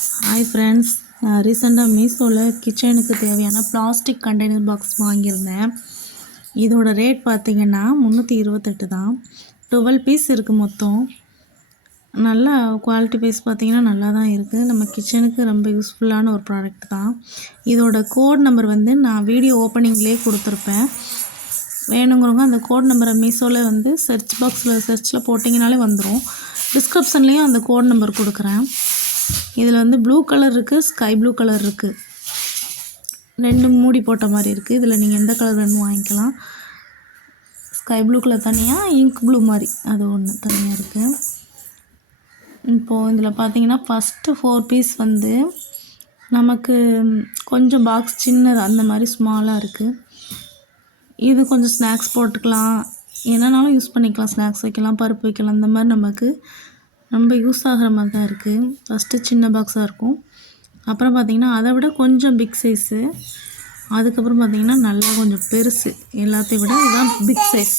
Hi friends, நான் ரீசெண்டாக மீஷோவில் கிச்சனுக்கு தேவையான பிளாஸ்டிக் கண்டெய்னர் பாக்ஸ் வாங்கியிருந்தேன். இதோட ரேட் பார்த்திங்கன்னா 328 தான். 12 பீஸ் இருக்குது மொத்தம். நல்லா குவாலிட்டி வைஸ் பார்த்திங்கன்னா நல்லா தான் இருக்குது. நம்ம கிச்சனுக்கு ரொம்ப யூஸ்ஃபுல்லான ஒரு ப்ராடக்ட் தான். இதோட கோட் நம்பர் வந்து நான் வீடியோ ஓப்பனிங்லேயே கொடுத்துருப்பேன். வேணுங்கிறவங்க அந்த கோட் நம்பரை மீஷோவில் வந்து சர்ச் பாக்ஸில் சர்ச்சில் போட்டிங்கனாலே வந்துடும். டிஸ்கிரிப்ஷன்லேயும் அந்த கோட் நம்பர் கொடுக்குறேன். இதில் வந்து ப்ளூ கலர் இருக்குது, ஸ்கை ப்ளூ கலர் இருக்குது. 2 மூடி போட்ட மாதிரி இருக்குது. இதில் நீங்கள் எந்த கலர் வேணுமோ வாங்கிக்கலாம். ஸ்கை ப்ளூ கலர் தனியாக, இங்க் ப்ளூ மாதிரி அது ஒன்று தனியாக இருக்குது. இப்போது இதில் பார்த்தீங்கன்னா ஃபஸ்ட்டு 4 பீஸ் வந்து நமக்கு கொஞ்சம் பாக்ஸ் சின்னது அந்த மாதிரி ஸ்மாலாக இருக்குது. இது கொஞ்சம் ஸ்நாக்ஸ் போட்டுக்கலாம், என்னன்னாலும் யூஸ் பண்ணிக்கலாம். ஸ்நாக்ஸ் வைக்கலாம், பருப்பு வைக்கலாம், இந்த மாதிரி நமக்கு ரொம்ப யூஸ் ஆகிற மாதிரி தான் இருக்குது. ஃபஸ்ட்டு சின்ன பாக்ஸாக இருக்கும். அப்புறம் பார்த்திங்கன்னா அதை விட கொஞ்சம் பிக் சைஸு. அதுக்கப்புறம் பார்த்திங்கன்னா நல்லா கொஞ்சம் பெருசு. எல்லாத்தையும் விட இதுதான் பிக் சைஸ்.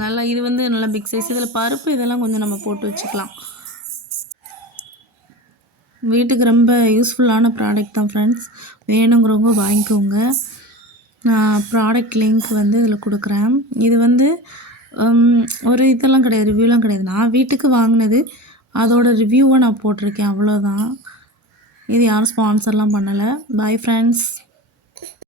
நல்லா இது வந்து நல்லா பிக் சைஸ். இதில் பருப்பு இதெல்லாம் கொஞ்சம் நம்ம போட்டு வச்சுக்கலாம். வீட்டுக்கு ரொம்ப யூஸ்ஃபுல்லான ப்ராடக்ட் தான் ஃப்ரெண்ட்ஸ். வேணுங்கிறவங்க வாங்கிக்கோங்க. நான் ப்ராடக்ட் லிங்க் வந்து இதில் கொடுக்குறேன். இது வந்து ஒரு இதெல்லாம் கிடையாது, ரிவ்யூலாம் கிடையாது. நான் வீட்டுக்கு வாங்கினது, அதோட ரிவ்யூவை நான் போட்டிருக்கேன், அவ்வளோதான். இது யாரும் ஸ்பான்சர்லாம் பண்ணலை. Bye friends.